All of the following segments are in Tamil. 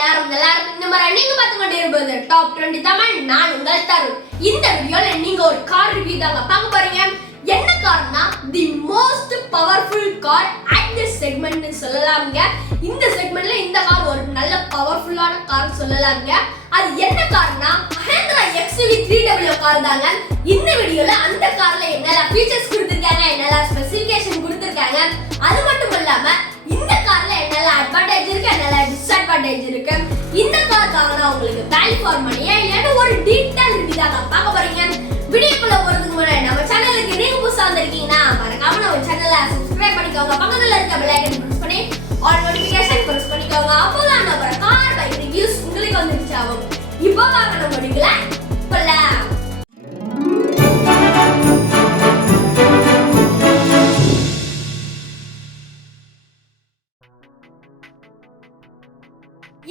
எல்லாரும் இந்த மாதிரி நீங்க பார்த்து கொண்டே இருப்பது டாப் 20 தமிழ். நான் உங்கள் தருண். இந்த வீடியோல நீங்க ஒரு கார் ரிவ்யூ தாங்க பார்க்க போறீங்க. என்ன கார்னா the most powerful car at this segment சொல்லலாம்ங்க. இந்த செக்மெண்ட்ல இந்த கார் ஒரு நல்ல பவர்ஃபுல்லான கார் சொல்லலாம்ங்க. அது என்ன Karnaugh Mahindra XUV 3W car தாங்க. இந்த வீடியோல அந்த கார்ல என்னென்ன ஃபீச்சர்ஸ் கொடுத்திருக்காங்க, என்னென்ன ஸ்பெசிஃபிகேஷன் கொடுத்திருக்காங்க, அது மட்டும் இல்லாம இந்த கார்ல என்னென்ன அட்வான்டேஜ் இருக்கு, என்னென்ன டிஸ்அட்வான்டேஜ் இருக்கு, இந்த கார் வாங்கினா உங்களுக்கு வேல்யூ ஃபார் மணியா இல்லையான்னு ஒரு டீடைல் ரிவ்யூ தாங்க பார்க்க போறீங்க. வீடியோக்குள்ள போறதுக்கு முன்னாடி நம்ம சேனலுக்கு நீங்க புதுசா வந்திருக்கீங்கன்னா மறக்காம நம்ம சேனலை சப்ஸ்கிரைப் பண்ணிக்கோங்க. பக்கத்துல இருக்க பெல் ஐகான் பிரஸ் பண்ணி ஆல் நோட்டிஃபிகேஷன் பிரஸ் பண்ணிக்கோங்க. அப்போதான் நம்ம கார் பைக் ரிவ்யூஸ் உங்களுக்கு வந்து ரீச் ஆகும். இப்போ வாங்க நம்ம வீடியோக்குள்ள போலாம்.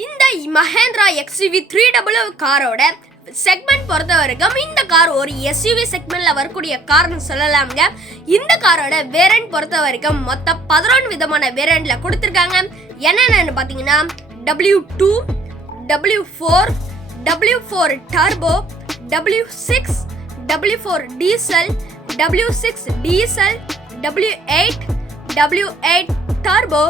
இந்த மஹேந்திரா XUV 3W காரோட செக்மெண்ட் பொறுத்த வரைக்கும் இந்த கார் ஒரு SUV செக்மெண்ட்ல வரக்கூடிய கார்னு சொல்லலாம்ங்க. இந்த காரோட வேரியன்ட் பொறுத்த வரைக்கும் மொத்தம் 11 விதமான வேரியன்ட்ல கொடுத்திருக்காங்க. என்னென்னு பாத்தீங்கன்னா W2, W4, W4 turbo, W6, W4 diesel, W6 diesel, W8, W8 turbo,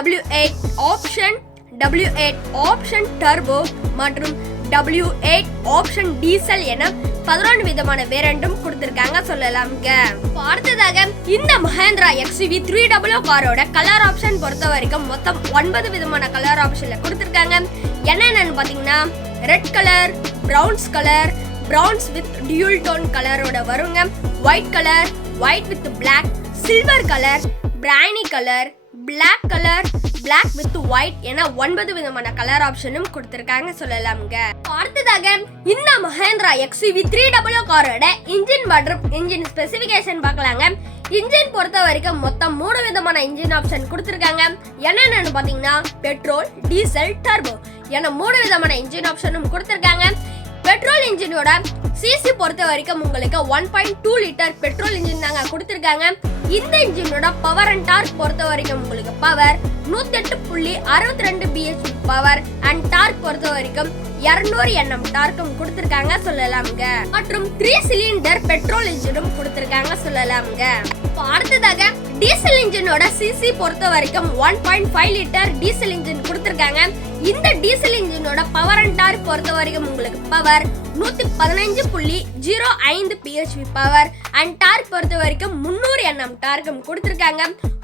W8 option, W8 option turbo மற்றும் W8 ஆப்ஷன் டீசல் என 11 விதமான வேரியண்ட்டும் கொடுத்திருக்காங்க சொல்லலாம்ங்க. அடுத்ததாக இந்த மஹேந்திரா XUV 3W காரோட கலர் ஆப்ஷன் பொறுத்த வரைக்கும் மொத்தம் 9 விதமான கலர் ஆப்ஷன்ல கொடுத்திருக்காங்க. என்னென்னு பாத்தீங்கன்னா red colour, browns colour, browns with dual tone கலரோட வருங்க, white colour, white with black, silver colour, பிரைனி colour, black colour, black with white என 9 விதமான கலர் ஆப்ஷனும் கொடுத்திருக்காங்க சொல்லலாம்ங்க. அடுத்ததாக இந்த மஹேந்திரா XUV 3W காரோட இன்ஜின் மற்றும் இன்ஜின் ஸ்பெசிஃபிகேஷன் பார்க்கலாங்க. இன்ஜின் பொறுத்த வரைக்கும் மொத்தம் 3 விதமான இன்ஜின் ஆப்ஷன் கொடுத்திருக்காங்க. என்னென்னு பாத்தீங்கன்னா பெட்ரோல், டீசல், டர்போ என 3 விதமான இன்ஜின் ஆப்ஷனும் கொடுத்திருக்காங்க. பெட்ரோல் இன்ஜினோட சிசி பொறுத்த வரைக்கும் உங்களுக்கு 1.2 லிட்டர் பெட்ரோல் இன்ஜின் தாங்க கொடுத்திருக்காங்க. இந்த இன்ஜினோட பவர் அண்ட் டார்க் பொறுத்த வரைக்கும் உங்களுக்கு power 108.62 bhp power and torque பொறுத்த வரைக்கும் 200 Nm டார்க்கும் கொடுத்திருக்காங்க சொல்லலாம்ங்க. மற்றும் 3 சிலிண்டர் பெட்ரோல் இன்ஜினும் கொடுத்திருக்காங்க சொல்லலாம்ங்க. அடுத்ததாக டீசல் இன்ஜினோட சிசி பொறுத்த வரைக்கும் 1.5 லிட்டர் டீசல் இன்ஜின் கொடுத்திருக்காங்க. இந்த டீசல் இன்ஜினோட பவர் அண்ட் டார்க் பொறுத்த வரைக்கும் உங்களுக்கு power 115.05 bhp power and torque பொறுத்த வரைக்கும் 300 Nm டார்க்கும் கொடுத்திருக்காங்க.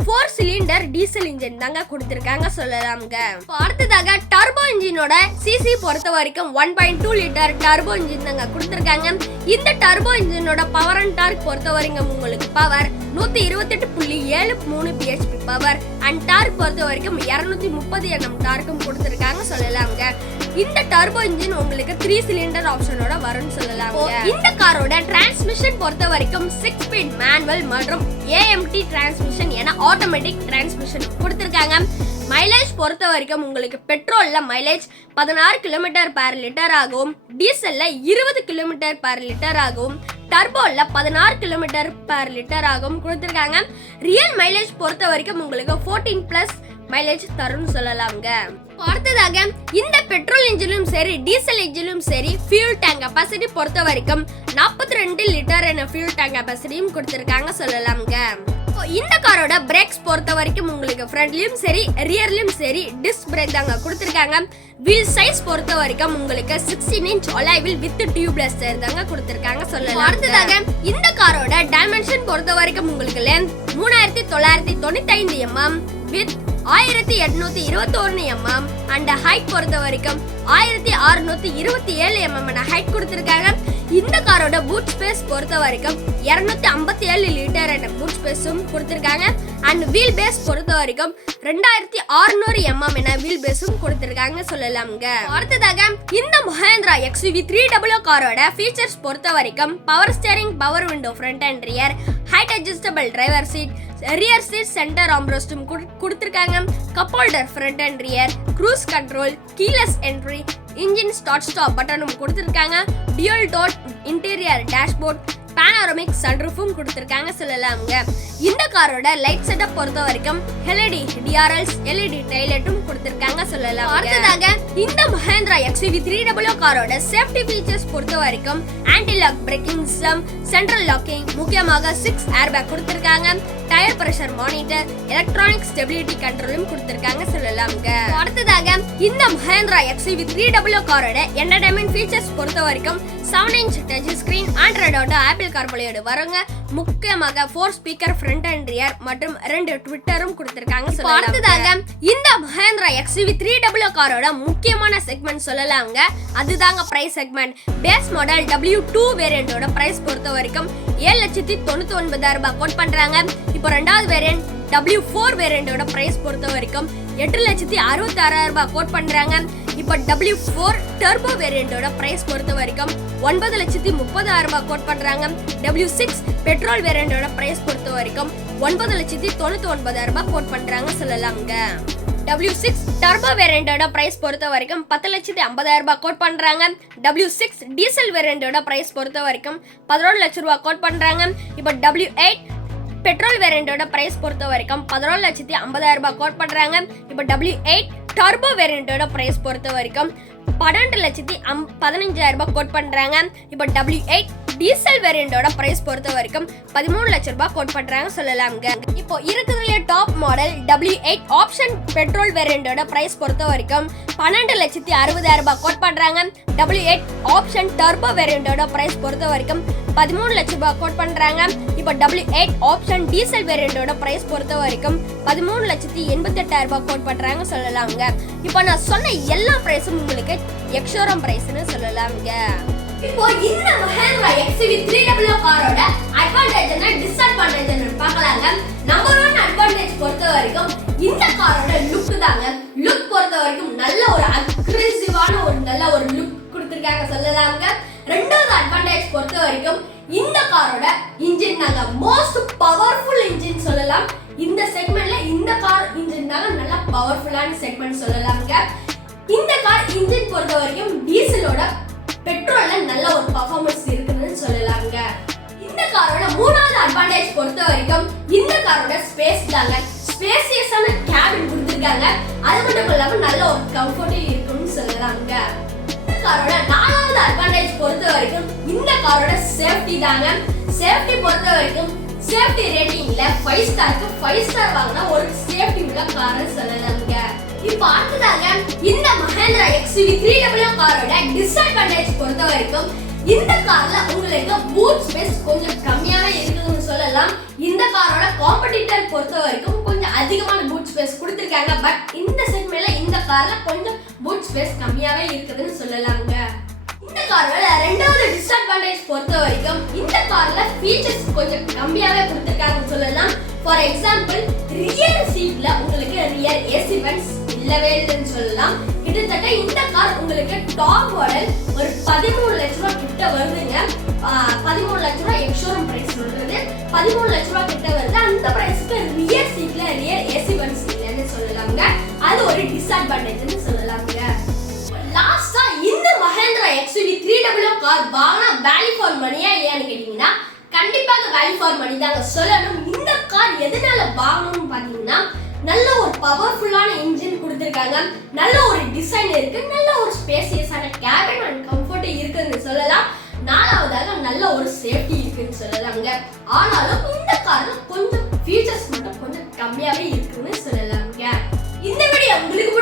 4 சிலிண்டர் டீசல் இன்ஜின் தாங்க கொடுத்திருக்காங்க சொல்லலாம்ங்க. அடுத்ததாக டர்போ இன்ஜினோட சிசி பொறுத்த வரைக்கும் 1.2 லிட்டர் டர்போ இன்ஜின் தாங்க கொடுத்திருக்காங்க. இந்த டர்போ இன்ஜினோட பவர் அண்ட் டார்க் பொறுத்த வரைக்கும் உங்களுக்கு power 128.73 bhp power and torque பொறுத்த வரைக்கும் 230 Nm டார்க்கும் கொடுத்திருக்காங்க சொல்லலாம்ங்க. இந்த டர்போ இன்ஜின் உங்களுக்கு 3 சிலிண்டர் ஆப்ஷனோட வரும்னு சொல்லலாம். இந்த காரோட டிரான்ஸ்மிஷன் பொறுத்த வரைக்கும் 6 ஸ்பீட் மேனுவல் மற்றும் AMT டிரான்ஸ்மிஷன் என ஆட்டோமேட்டிக் டிரான்ஸ்மிஷன் கொடுத்திருக்காங்க. மைலேஜ் பொறுத்த வரைக்கும் உங்களுக்கு பெட்ரோல்ல மைலேஜ் 16 km/லிட்டர் ஆகவும், டீசல்ல 20 km/லிட்டர் ஆகவும், டர்போல 16 km/லிட்டர் ஆகவும் கொடுத்திருக்காங்க. ரியல் மைலேஜ் பொறுத்த வரைக்கும் உங்களுக்கு 14+ மைலேஜ் தரும்னு சொல்லலாம்ங்க. அடுத்ததாக இந்த பெட்ரோல் இன்ஜினும் சரி டீசல் இன்ஜினும் சரி ஃபியூல் டேங்க் கெபாசிட்டி பொறுத்த வரைக்கும் 42 லிட்டர் என ஃபியூல் டேங்க் கெபாசிட்டியும் கொடுத்திருக்காங்க சொல்லலாம்ங்க. இந்த காரோட பிரேக்ஸ் பொறுத்த வரைக்கும் உங்களுக்கு ஃப்ரண்ட்லயும் சரி ரியர்லயும் சரி டிஸ்க் பிரேக் தாங்க கொடுத்திருக்காங்க. வீல் சைஸ் பொறுத்த வரைக்கும் உங்களுக்கு 16 inch alloy wheel with tubeless tyre தாங்க கொடுத்திருக்காங்க சொல்லலாம். அடுத்ததாக இந்த காரோட டைமென்ஷன் பொறுத்த வரைக்கும் உங்களுக்கு length 3995 mm width 1821 mm and height பொறுத்த வரைக்கும் 1627 mm ஹைட் கொடுத்திருக்காங்க. இந்த காரோட பூட் ஸ்பேஸ் பொறுத்த வரைக்கும் 257 லிட்டர் என பூட் ஸ்பேஸும் கொடுத்திருக்காங்க. அண்ட் வீல் பேஸ் பொறுத்த வரைக்கும் 2600 mm என வீல் பேஸும் கொடுத்திருக்காங்க சொல்லலாம்ங்க. அடுத்ததாக இந்த மஹேந்திரா XUV 3W காரோட ஃபீச்சர்ஸ் பொறுத்த வரைக்கும் power steering, power window front and rear, height adjustable driver seat, rear seat centre ஆர்ம்ரெஸ்டும் கொடுத்திருக்காங்க. Cup holder front and rear, cruise control, keyless entry, engine start stop பட்டனும் கொடுத்திருக்காங்க. Dual tone interior dashboard, panoramic சன்ரூஃபும் கொடுத்திருக்காங்க சொல்லலாம்ங்க. இந்த காரோட லைட் செட்டப் பொறுத்த வரைக்கும் LED DRLs LED டைலைட்டும் கொடுத்திருக்காங்க சொல்லலாம். சொல்லலாம். அடுத்ததாக இந்த மஹேந்திரா XUV 300 காரோட சேஃப்டி ஃபீச்சர்ஸ் பொறுத்த வரைக்கும் anti lock braking system, central locking, முக்கியமாக 6 ஏர்பேக் கொடுத்திருக்காங்க, tyre pressure monitor, electronic stability கண்ட்ரோலும் கொடுத்திருக்காங்க சொல்லலாம்ங்க. அடுத்ததாக இந்த மஹேந்திரா XUV 300 காரோட என்டர்டைன்மெண்ட் ஃபீச்சர்ஸ் பொறுத்த வரைக்கும் 7-inch touch screen, Android Auto, Apple CarPlay வருங்க, முக்கியமாக 4 ஸ்பீக்கர் ஃப்ரண்ட் அண்ட் ரியர் மற்றும் 2 ட்விட்டரும் கொடுத்திருக்காங்க சொல்லலாம். அடுத்ததாக இந்த மஹேந்திரா XUV 300 காரோட முக்கியமான செக்மெண்ட் சொல்லலாம்ங்க. அதுதாங்க price segment. Base model W2 வேரியண்டோட பிரைஸ் பொறுத்த வரைக்கும் 7,99,000 ரூபாய் கோட் பண்றாங்க. இப்போ ரெண்டாவது வேரியன்ட் W4 வேரியண்டோட பிரைஸ் பொறுத்த வரைக்கும் 8,66,000 ரூபாய் கோட் பண்றாங்க. இப்போ W4 டர்போ வேரியண்டோட பிரைஸ் பொறுத்த வரைக்கும் 9,30,000 ரூபாய் கோட் பண்றாங்க. W6 பெட்ரோல் வேரியண்டோட பிரைஸ் பொறுத்த வரைக்கும் 9,99,000 ரூபாய் கோட் பண்றாங்க சொல்லலாம்ங்க. W6 டர்போ வேரியண்டோட பிரைஸ் பொறுத்த வரைக்கும் 10,50,000 ரூபாய் கோட் பண்றாங்க. W6 டீசல் வேரியண்டோட பிரைஸ் பொறுத்த வரைக்கும் 11 லட்சம் ரூபாய் கோட் பண்றாங்க. இப்போ W8 பெட்ரோல் வேரியண்டோட பிரைஸ் பொறுத்த வரைக்கும் 11,50,000 ரூபாய் கோட் பண்றாங்க. இப்போ W8 டர்போ வேரியண்டோட பிரைஸ் பொறுத்த வரைக்கும் 12,15,000 ரூபாய் கோட் பண்றாங்க. இப்போ W8 டீசல் வேரியண்டோட பிரைஸ் பொறுத்த வரைக்கும் 13 லட்சம் ரூபாய் கோட் பண்றாங்க சொல்லலாம்ங்க. இப்போ இருக்கிறதுல top model W8 option petrol வேரியண்டோட பிரைஸ் பொறுத்த வரைக்கும் 12,60,000 ரூபாய் கோட் பண்றாங்க. W8 ஆப்ஷன் டர்போ வேரியண்டோட பிரைஸ் பொறுத்த வரைக்கும் 13 லட்சம் ரூபாய் கோட் பண்றாங்க. இப்போ W8 ஆப்ஷன் டீசல் வேரியண்டோட பிரைஸ் பொறுத்த வரைக்கும் 13,88,000 ரூபாய் கோட் பண்றாங்க சொல்லலாம்ங்க. இப்போ நான் சொன்ன எல்லா பிரைஸும் உங்களுக்கு எக்ஸோரம் பிரைஸ்னு சொல்லலாம்ங்க. இப்போ இந்த மஹேந்திரா XUV 300 காரோட அட்வான்டேஜ் என்ன டிஸ்அட்வான்டேஜ் என்ன பார்க்கலாங்க. நம்பர் 1 அட்வான்டேஜ் பொறுத்த வரைக்கும் இந்த காரோட லுக் தாங்க. லுக் பொறுத்த வரைக்கும் நல்ல ஒரு அக்ரெசிவான நல்ல ஒரு லுக் கொடுத்திருக்காங்க சொல்லலாம்ங்க. ரெண்டாவது அட்வான்டேஜ் பொறுத்த வரைக்கும் இந்த காரோட இன்ஜின் தாங்க மோஸ்ட் பவர்ஃபுல் இன்ஜின் சொல்லலாம். இந்த செக்மெண்ட்ல இந்த கார் இன்ஜின் தாங்க நல்ல பவர்ஃபுல்லான செக்மெண்ட் சொல்லலாம்ங்க. இந்த கார் இன்ஜின் பொறுத்த வரைக்கும் டீசலோட பெட்ரோல்ல நல்ல ஒரு பெர்ஃபார்மன்ஸ் இருக்குன்னு சொல்லலாம்ங்க. இந்த காரோட மூணாவது அட்வான்டேஜ் பொறுத்த வரைக்கும் இந்த காரோட ஸ்பேஸ் தாங்க. ஸ்பேசியஸான கேபின் கொடுத்திருக்காங்க. அது மட்டும் இல்லாம நல்ல ஒரு கம்ஃபர்ட்டா இருக்குன்னு சொல்லலாம்ங்க. இந்த காரோட நாலாவது அட்வான்டேஜ் பொறுத்த வரைக்கும் இந்த காரோட சேஃப்டி தாங்க. சேஃப்டி பொறுத்த வரைக்கும் சேஃப்டி ரேட்டிங்ல 5 ஸ்டாருக்கு 5 ஸ்டார் வாங்கினா ஒரு சேஃப்டி உள்ள கார்னு சொல்லலாம்ங்க. இப்போ அடுத்ததாக இந்த மஹேந்திரா XUV 300 காரோட டிஸ்அட்வான்டேஜ் பொறுத்த வரைக்கும் இந்த கார்ல உங்களுக்கு பூட் ஸ்பேஸ் கொஞ்சம் கம்மியாவே இருக்குதுன்னு சொல்லலாம். இந்த காரோட காம்படிட்டர் பொறுத்த வரைக்கும் கொஞ்சம் அதிகமான பூட் ஸ்பேஸ் கொடுத்திருக்காங்க. பட் இந்த செக்மெண்ட்ல இந்த கார்ல கொஞ்சம் பூட் ஸ்பேஸ் கம்மியாவே இருக்குதுன்னு சொல்லலாம்ங்க. இந்த காரோட ரெண்டாவது டிஸ்அட்வான்டேஜ் பொறுத்த வரைக்கும் இந்த கார்ல ஃபீச்சர்ஸ் கொஞ்சம் கம்மியாவே கொடுத்திருக்காங்கன்னு சொல்லலாம். ஃபார் எக்ஸாம்பிள் ரியர் சீட்ல உங்களுக்கு ரியர் ஏசி வென்ட்ஸ் இல்லவே இல்லைன்னு சொல்லலாம். கிட்டத்தட்ட இந்த கார் உங்களுக்கு டாப் மாடல் ஒரு 13 லட்சம் ரூபாய் கிட்ட வருதுங்க. 13 லட்சம் ரூபாய் எக்ஸோரம் பிரைஸ் சொல்றது 13 லட்சம் ரூபாய் கிட்ட வருது. அந்த பிரைஸ்க்கு ரியர் சீட்ல ரியர் ஏசி வென்ட்ஸ் இல்லைன்னு சொல்லலாம்ங்க. அது ஒரு டிஸ்அட்வான்டேஜ்னு சொல்லலாம்ங்க. லாஸ்டா இந்த மஹேந்திரா XUV 300 கார் வாங்கினா வேல்யூ ஃபார் மணியா இல்லையான்னு கேட்டீங்கன்னா கண்டிப்பாக வேல்யூ ஃபார் மணி தாங்க சொல்லணும். இந்த கார் எதனால வாங்கணும்னு பாத்தீங்கன்னா நல்ல ஒரு பவர்ஃபுல்லான இன்ஜின் கொடுத்திருக்காங்க. நல்ல ஒரு டிசைன் இருக்கு. நல்ல ஒரு ஸ்பேசியஸான கேபின் அண்ட் கம்ஃபர்ட் இருக்குன்னு சொல்லலாம். நாலாவதாக நல்ல ஒரு சேஃப்டி இருக்குன்னு சொல்லலாம்ங்க. ஆனாலும் இந்த கார்ல கொஞ்சம் ஃபீச்சர்ஸ் மட்டும் கொஞ்சம் கம்மியாவே இருக்குன்னு சொல்லலாம்ங்க. இந்த வீடியோ உங்களுக்கு